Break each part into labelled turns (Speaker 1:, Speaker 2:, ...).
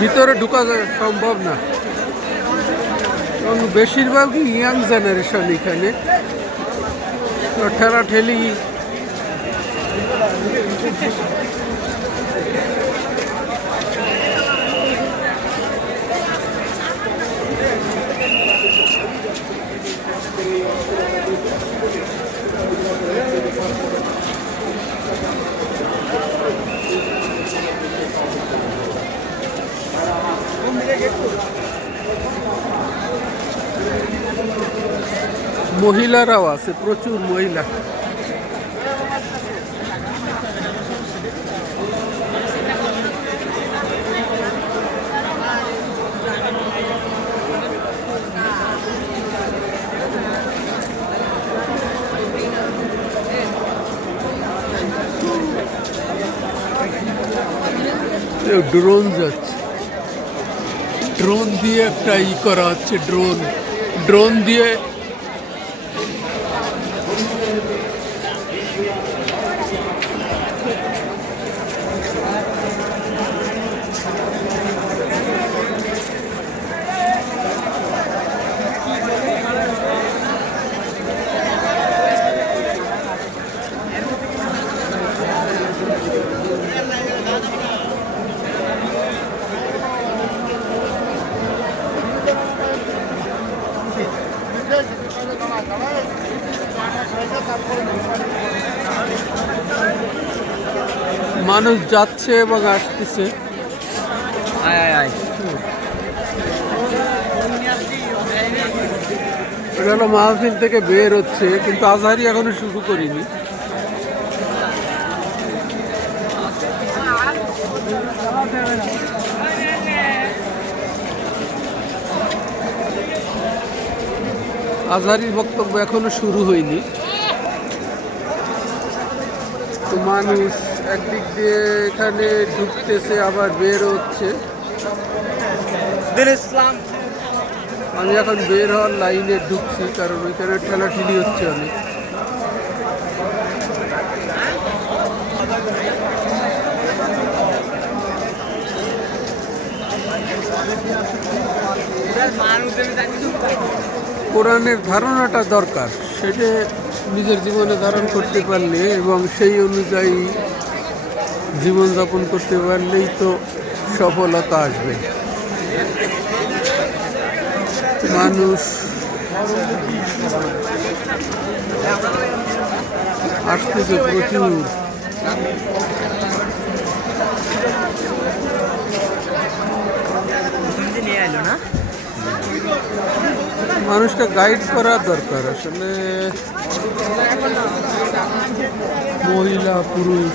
Speaker 1: ভিতরে ঢুকা সম্ভব না। এবং বেশিরভাগই ইয়াং জেনারেশন এখানে। ঠেলা ঠেলি মহিলারাও আছে প্রচুর মহিলা। ড্রোন যাচ্ছে। ড্রোন দিয়ে একটা ই করা হচ্ছে ড্রোন। ড্রোন দিয়ে মানুষ যাচ্ছে এবং আসতেছে।
Speaker 2: আয় আয় আয়।
Speaker 1: এটা হলো মাহফিল থেকে বের হচ্ছে কিন্তু আজহারি এখনও শুরু করিনি। আজহারির বক্তব্য এখনও শুরু হয়নি। তো মানুষ একদিক দিয়ে এখানে ঢুকতেছে আবার বের হচ্ছে।
Speaker 2: ইসলাম।
Speaker 1: আমি এখন বের হওয়ার লাইনে ঢুকছি কারণ ওইখানে ঠেলাঠেলি হচ্ছে অনেক কোরআনের ধারণাটা দরকার সেটা নিজের জীবনে ধারণ করতে পারলে এবং সেই অনুযায়ী জীবনযাপন করতে পারলেই তো সফলতা আসবে। মানুষ আসতেছে প্রচুর। মানুষকে গাইড করা দরকার। আসলে মহিলা, পুরুষ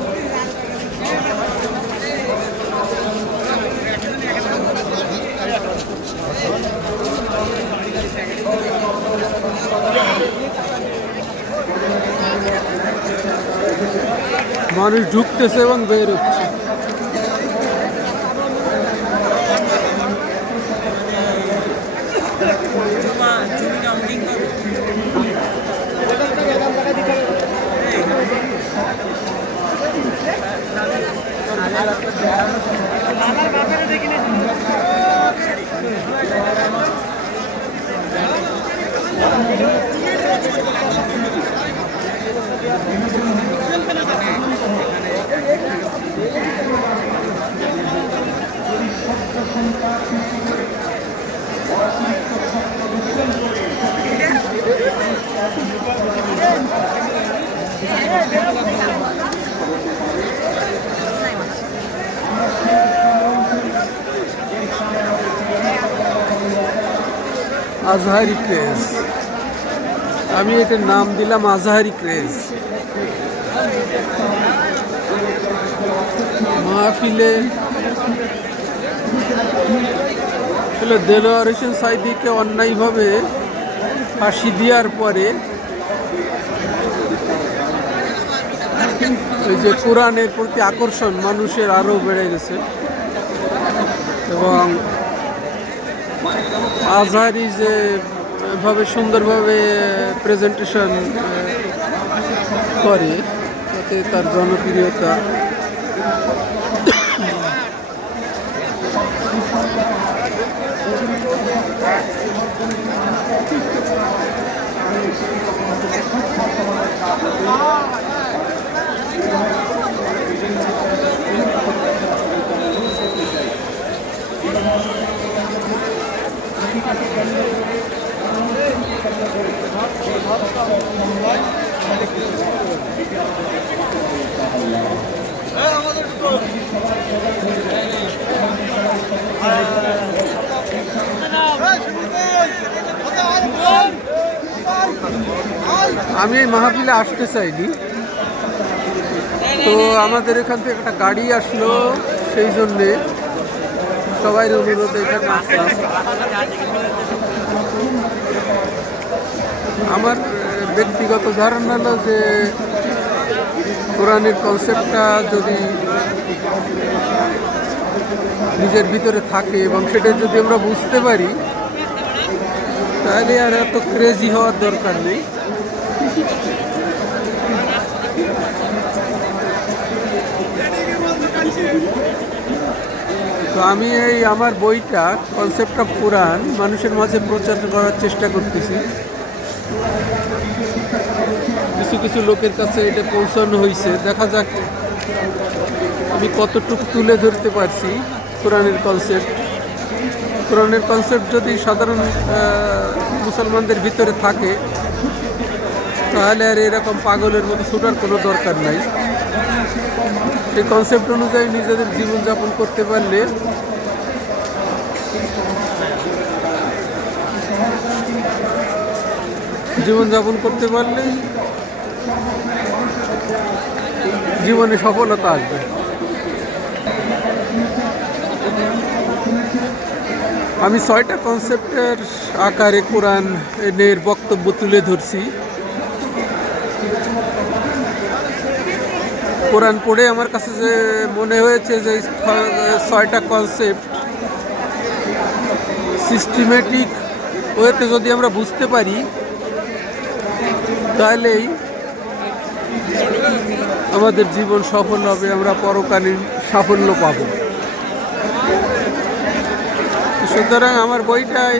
Speaker 1: ঢুকতেছে এবং বের হচ্ছে আজহারি ক্রেজ। আমি এটার নাম দিলাম আজহারি ক্রেজ। মাহফিলে আসলে দেলোয়ার হোসেন সাইদিকে অন্যায়ভাবে ফাঁসি দেওয়ার পরে এই যে কোরআনের প্রতি আকর্ষণ মানুষের আরও বেড়ে গেছে। এবং আজহারি যে ভাবে সুন্দরভাবে প্রেজেন্টেশন করে তাতে তার জনপ্রিয়তা আমি এই আসতে চাইনি। তো আমাদের এখান থেকে একটা গাড়ি আসলো, সেই জন্যে সবাই অনুরোধ এখানে আমার ব্যক্তিগত ধারণা হলো যে কোরআনের কনসেপ্টটা যদি নিজের ভিতরে থাকে এবং সেটা যদি আমরা বুঝতে পারি, তাহলে আর এত ক্রেজি হওয়ার দরকার নেই। তো আমি এই আমার বইটা কনসেপ্ট অফ কোরআন মানুষের মাঝে প্রচার করার চেষ্টা করতেছি। কিছু কিছু লোকের কাছে এটা পৌঁছানো হয়েছে দেখা যাক আমি কতটুকু তুলে ধরতে পারছি কোরআনের কনসেপ্ট কোরআনের কনসেপ্ট যদি সাধারণ মুসলমানদের ভিতরে থাকে, তাহলে আর এরকম পাগলের মতো ছুটার কোনো দরকার নাই। সেই কনসেপ্ট অনুযায়ী নিজেদের জীবনযাপন করতে পারলে জীবনযাপন করতে পারলে জীবনে সফলতা আসবে। আমি ছয়টা কনসেপ্টের আকারে কোরআন এর বক্তব্য তুলে ধরছি। কোরআন পড়ে আমার কাছে যে মনে হয়েছে যে ছয়টা কনসেপ্ট সিস্টেমেটিক ওয়েতে যদি আমরা বুঝতে পারি, তাহলেই আমাদের জীবন সফল হবে, আমরা পরকালীন সাফল্য পাব। সুতরাং আমার বইটায়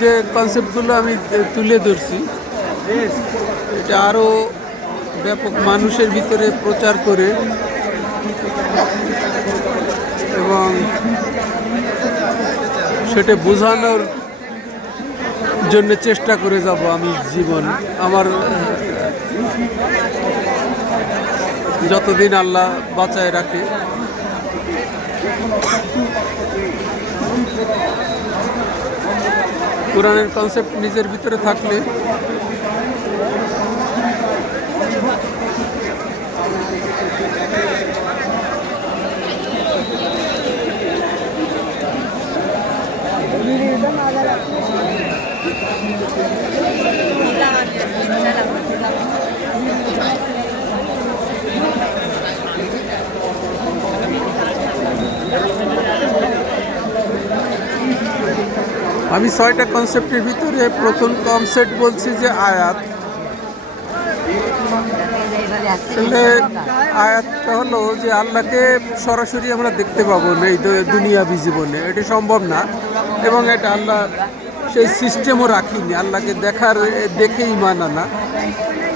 Speaker 1: যে কনসেপ্টগুলো আমি তুলে ধরছি, এটা আরও ব্যাপক মানুষের ভিতরে প্রচার করে এবং সেটা বোঝানোর জন্য চেষ্টা করে যাব আমি জীবন। আমার, যতদিন আল্লাহ বাঁচায় রাখে। কোরআনের কনসেপ্ট নিজের ভিতরে থাকলে আমি ছয়টা কনসেপ্টের ভিতরে প্রথম কনসেপ্ট বলছি যে আয়াত। আসলে আয়াতটা হলো যে আল্লাহকে সরাসরি আমরা দেখতে পাবো না এই দু- দুনিয়াবি জীবনে। এটা সম্ভব না। এবং এটা আল্লাহ সেই সিস্টেমও রাখিনি। আল্লাহকে দেখার, দেখেই মানা না।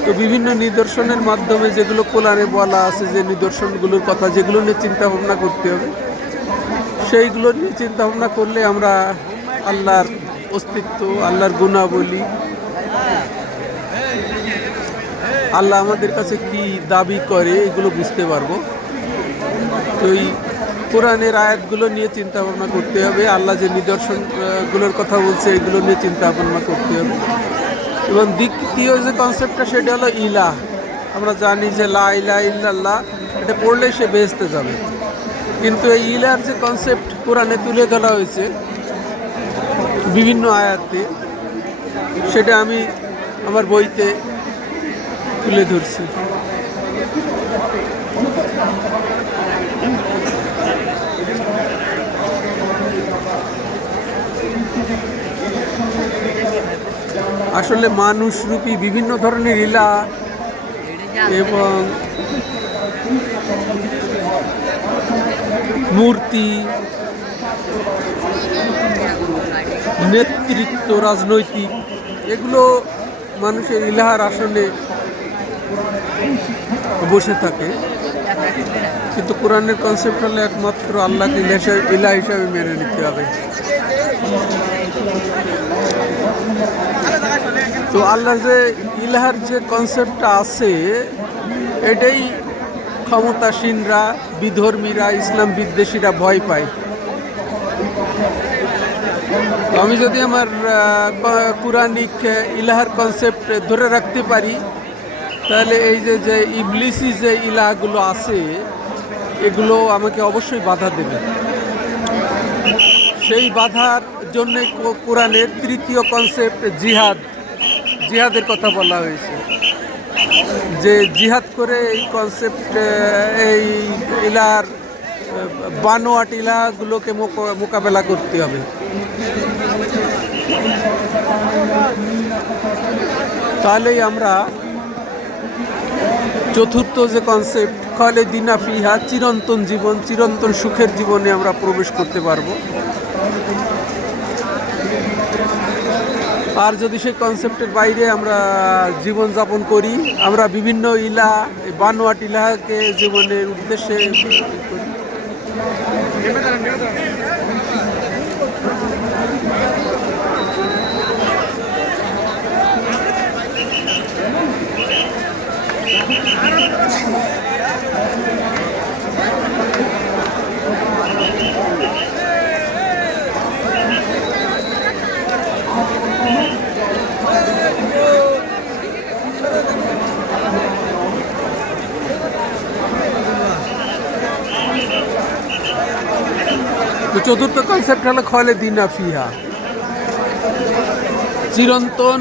Speaker 1: তো বিভিন্ন নিদর্শনের মাধ্যমে যেগুলো কোরআনে বলা আছে, যে নিদর্শনগুলোর কথা, যেগুলো নিয়ে চিন্তা ভাবনা করতে হবে, সেইগুলো নিয়ে চিন্তা ভাবনা করলে আমরা আল্লাহর অস্তিত্ব, আল্লাহর গুণাবলী। আল্লাহ আমাদের কাছে কি দাবি করে এগুলো বুঝতে পারব। তো এই কোরআনের আয়াতগুলো নিয়ে চিন্তা ভাবনা করতে হবে। আল্লাহ যে নিদর্শনগুলোর কথা বলছে, এগুলো নিয়ে চিন্তা ভাবনা করতে হবে। এবং দ্বিতীয় যে কনসেপ্টটা সেটা হলো ইলাহ। আমরা জানি যে লা ইলা ইল্লাল্লাহ, এটা পড়লে সে বেহেস্তে যাবে। কিন্তু এই ইলার যে কনসেপ্ট কোরআনে তুলে ধরা হয়েছে বিভিন্ন আয়াতে সেটা আমি আমার বইতে তুলে ধরছি। আসলে মানুষরূপী বিভিন্ন ধরনের ইলা এবং মূর্তি নেতৃত্ব, রাজনৈতিক, এগুলো মানুষের ইলাহার আসনে বসে থাকে। কিন্তু কোরআনের কনসেপ্ট হলে একমাত্র আল্লাহকে ইলা হিসাবে- মেনে নিতে হবে। তো আল্লাহ যে ইলাহার যে কনসেপ্টটা আছে, এটাই ক্ষমতাসীনরা, বিধর্মীরা, ইসলাম বিদ্বেষীরা ভয় পায়। আমি যদি আমার কোরআনিক ইলাহার কনসেপ্ট ধরে রাখতে পারি, তাহলে এই যে যে ইবলিসি যে ইলাহাগুলো আছে, এগুলো আমাকে অবশ্যই বাধা দেবে। সেই বাধার জন্য কোরআনের তৃতীয় কনসেপ্ট জিহাদ। জিহাদের কথা বলা হয়েছে। যে জিহাদ করে এই কনসেপ্ট এই ইলার বানোয়াট ইলাগুলোকে মোকা- মোকাবেলা করতে হবে। তাহলেই আমরা চতুর্থ যে কনসেপ্ট খলে দিনা ফিহা, চিরন্তন জীবন, চিরন্তন সুখের জীবনে আমরা প্রবেশ করতে পারব আর যদি সেই কনসেপ্টের বাইরে আমরা জীবন যাপন করি, আমরা বিভিন্ন ইলা, বানোয়াট ইলাহাকে জীবনের উদ্দেশ্যে করি। তো চতুর্থ কনসেপ্ট হলো খলে দিনা ফিহা। চিরন্তন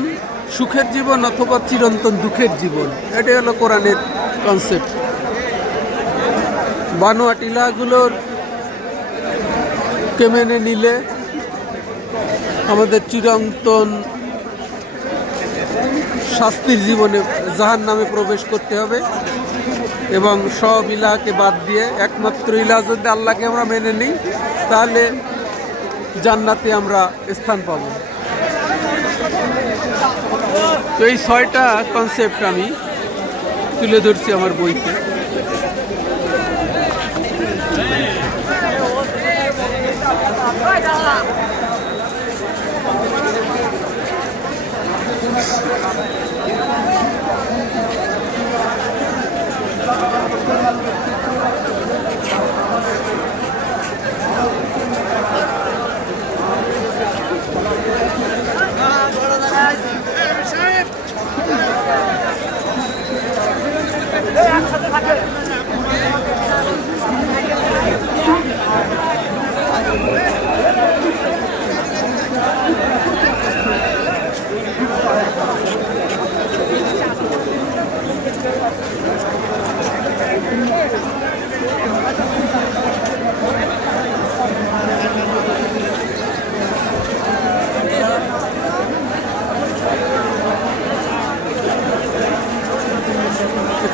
Speaker 1: সুখের জীবন অথবা চিরন্তন দুঃখের জীবন, এটাই হলো কোরআনের কনসেপ্ট বানোয়াটিলাগুলোর কে মেনে নিলে আমাদের চিরন্তন শাস্তির জীবনে জাহান নামে প্রবেশ করতে হবে এবং সব ইলাকে বাদ দিয়ে একমাত্র ইলা যদি আল্লাহকে আমরা মেনে নিই, তাহলে জান্নাতে আমরা স্থান পাব। তো এই ছয়টা কনসেপ্ট আমি তুলে ধরছি আমার বইতে।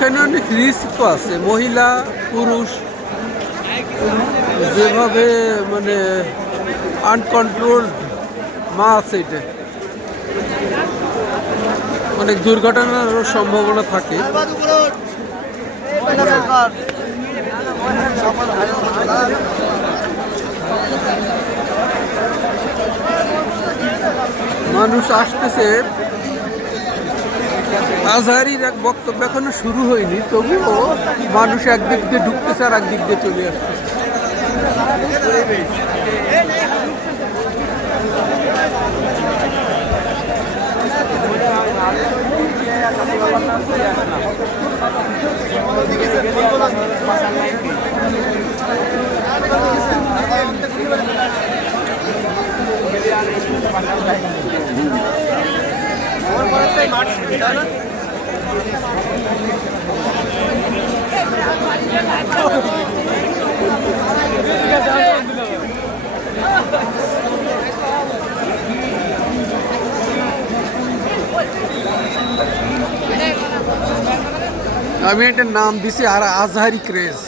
Speaker 1: এখানে অনেক রিস্ক আছে। মহিলা, পুরুষ, যেভাবে মানে আনকন্ট্রোলড আছে এটা। অনেক দুর্ঘটনারও সম্ভাবনা থাকে। মানুষ আসতেছে আজহারির এক বক্তব্য এখনও শুরু হয়নি, তবুও মানুষ একদিক দিয়ে ঢুকতেছে আর একদিক দিয়ে চলে আসতেছে। আমি এটার নাম দিছি আর আজহারি ক্রেজ।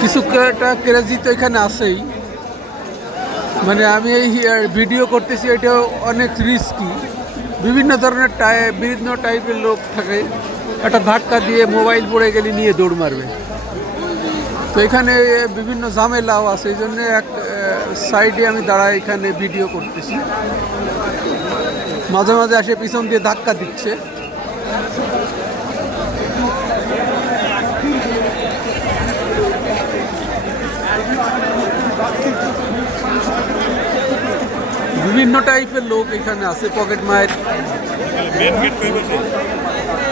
Speaker 1: কিছু একটা ক্রেজি তো এখানে আছেই। মানে আমি এই ভিডিও করতেছি এটা অনেক রিস্কি বিভিন্ন ধরনের টাইপ বিভিন্ন টাইপের লোক থাকে। একটা ধাক্কা দিয়ে মোবাইল পড়ে গেলে, নিয়ে দৌড় মারবে। তো এখানে বিভিন্ন ঝামেলাও আছে, এই জন্য এক সাইডে আমি দাঁড়ায় এখানে ভিডিও করতেছি। মাঝে মাঝে আসে পিছন দিয়ে ধাক্কা দিচ্ছে। বিভিন্ন টাইপের লোক এখানে আছে, পকেট মায়ের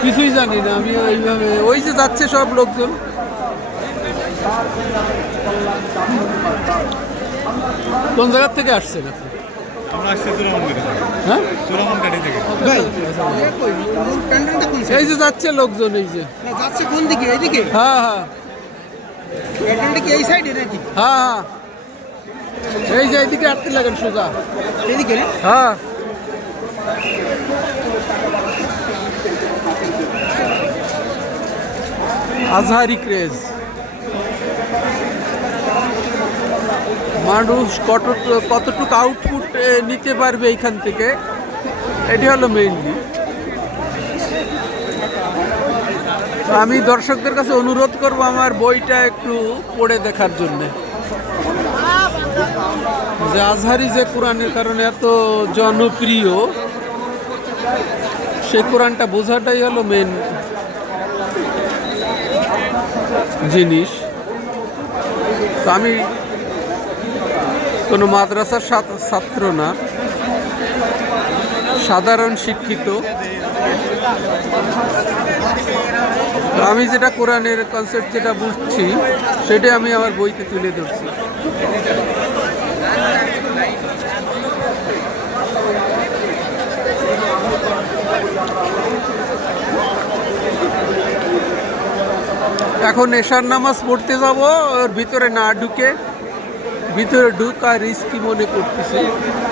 Speaker 1: কিছুই জানি না আমি ওইভাবে ওই যে যাচ্ছে সব লোকজন। কোন জায়গার থেকে আসছেন আপনি?
Speaker 3: আমরা আসছি চূড়ামন গাড়ি থেকে
Speaker 1: হ্যাঁ?
Speaker 3: চূড়ামন গাড়ি থেকে
Speaker 4: প্যান্ডেলটা কোন
Speaker 1: এই যে যাচ্ছে লোকজন এই যে।
Speaker 4: যাচ্ছে কোন দিকে? এইদিকে?
Speaker 1: হ্যাঁ হ্যাঁ।
Speaker 4: এই সাইডে নাকি?
Speaker 1: হ্যাঁ হ্যাঁ। এই যে এইদিকে আটকে লাগেন সোজা।
Speaker 4: এইদিকে
Speaker 1: হ্যাঁ। আজহারি ক্রেজ মানুষ কত কতটুকু আউটপুট নিতে পারবে এইখান থেকে, এটি হলো মেইনলি আমি দর্শকদের কাছে অনুরোধ করব আমার বইটা একটু পড়ে দেখার জন্যে। যে আজহারি যে কোরআনের কারণে এত জনপ্রিয় সেই কোরআনটা বোঝাটাই হলো মেন জিনিস। তো আমি কোনো মাদ্রাসার ছাত্র- না। সাধারণ শিক্ষিত। আমি যেটা কোরআনের কনসেপ্ট যেটা বুঝছি, সেটাই আমি আমার বইতে তুলে ধরছি। এখন এশার নামাজ পড়তে যাব, ওর ভিতরে না ঢুকে ভিতরে ঢুকা রিস্কি মনে করতেছি?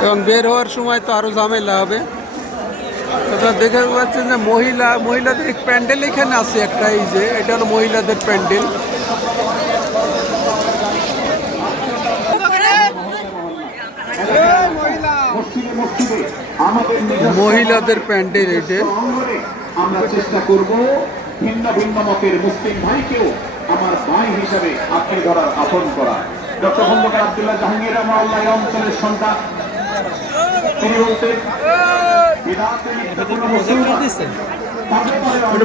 Speaker 1: এবং বের হওয়ার সময় তো আরও ঝামেলা হবে। আপনারা দেখে পাচ্ছেন যে মহিলা, মহিলাদের প্যান্ডেল এখানে আছে একটা, এই যে, এটা হলো মহিলাদের প্যান্ডেল। মহিলাদের প্যান্ডেল এটা।
Speaker 5: আমরা চেষ্টা করব ভিন্ন ভিন্ন মতের মুসলিম ভাইকেও আমার ভাই হিসাবে আপনি ধরার আপন করা। ডক্টর খন্দকার আব্দুল্লাহ জাহাঙ্গীর রহমাল্লাহ অঞ্চলের সন্তান। তিনি বলতেন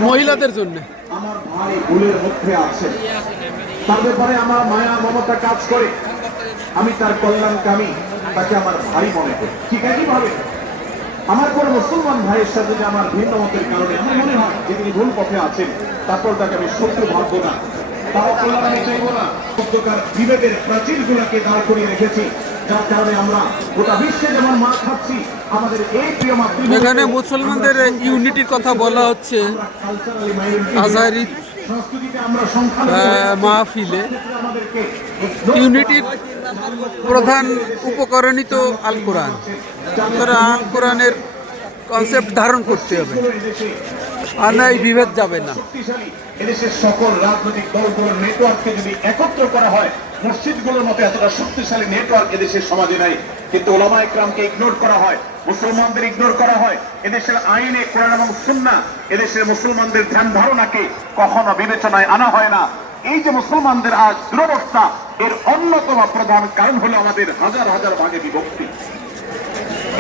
Speaker 1: মহিলাদের জন্য।
Speaker 5: আমার ভাই ভুলের মধ্যে আছে। তার ব্যাপারে আমার মায়া মমতা কাজ করে। আমি তার কল্যাণকামী তাকে আমার ভাই মনে করি। ঠিক একইভাবে আমার কোন মুসলমান ভাইয়ের সাথে যে আমার ভিন্ন মতের কারণে আমার মনে হয় যে তিনি ভুল পথে আছেন তারপর তাকে আমি শত্রু ভাববো না। তার কল্যাণ আমি চাইব না। সত্যকার বিবেকের প্রাচীর গুলাকে দাঁড় করিয়ে রেখেছি যার কারণে আমরা গোটা বিশ্বে যেমন মা খাচ্ছি আমাদের এই প্রিয় মাতৃভূমি
Speaker 1: এখানে মুসলমানদের ইউনিটির কথা বলা হচ্ছে। আজহারি মাহফিলে ইউনিটির প্রধান উপকরণই তো আল কোরআন। তারা আল কোরআনের কনসেপ্ট ধারণ করতে হবে। আর না এই বিভেদ যাবে না।
Speaker 5: এদেশের সকল রাজনৈতিক দলগুলোর নেটওয়ার্ককে যদি একত্র করা হয় মসজিদগুলোর মতো এতটা শক্তিশালী নেটওয়ার্ক এদেশের সমাজে নাই। কিন্তু ওলামা একরামকে ইগনোর করা হয়, মুসলমানদের ইগনোর করা হয়। এদেশের আইনে কোরআন এবং সুন্না, এদেশের মুসলমানদের ধ্যান ধারণাকে কখনো বিবেচনায় আনা হয় না। এই যে মুসলমানদের আজ দুরবস্থা, এর অন্যতম প্রধান কারণ হলো আমাদের হাজার হাজার ভাগে বিভক্তি।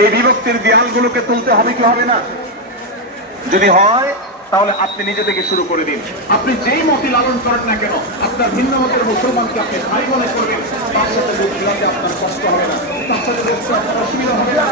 Speaker 5: এই বিভক্তির দেয়ালগুলোকে তুলতে হবে কি হবে না? যদি হয়, তাহলে আপনি নিজে থেকে শুরু করে দিন। আপনি যেই মতি লালন করেন না কেন, আপনার ভিন্ন মতের মুসলমানকে আপনি ভাই মনে করবেন, তার সাথে আপনার কষ্ট হবে। না তার সাথে যোগ দিলে আপনার অসুবিধা হবে না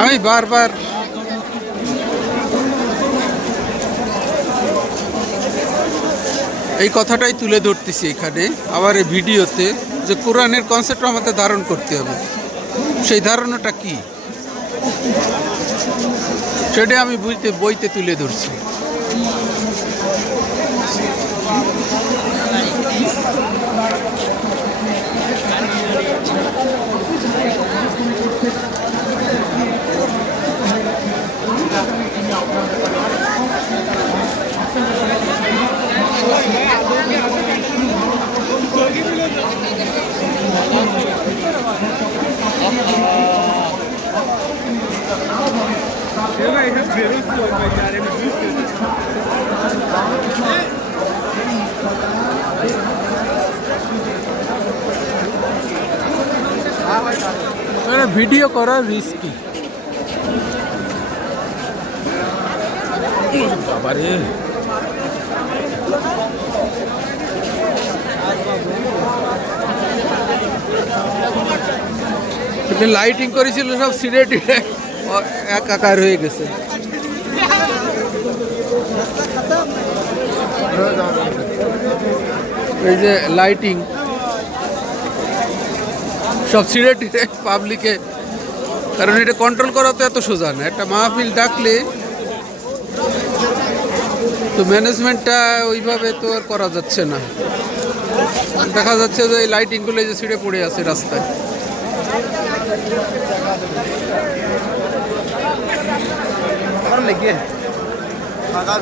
Speaker 1: আমি বারবার এই কথাটাই তুলে ধরতেছি এখানে আবার এই ভিডিওতে। যে কোরআনের কনসেপ্ট আমাদের ধারণ করতে হবে। সেই ধারণাটা কি? সেটা আমি বুঝতে বইতে তুলে ধরছি। মানে ভিডিও করা রিস্কি বাবারে লাইটিং করেছিল সব সিরে টিরে একাকার হয়ে গেছে। এই যে লাইটিং সব ছিঁড়ে পাবলিকে কারণ এটা কন্ট্রোল করা তো এত সোজা না। একটা মাহফিল ডাকলে তো ম্যানেজমেন্টটা ওইভাবে তো আর করা যাচ্ছে না। দেখা যাচ্ছে যে এই লাইটিংগুলো যে ছিঁড়ে পড়ে আছে রাস্তায়।
Speaker 4: লেগে। বাধা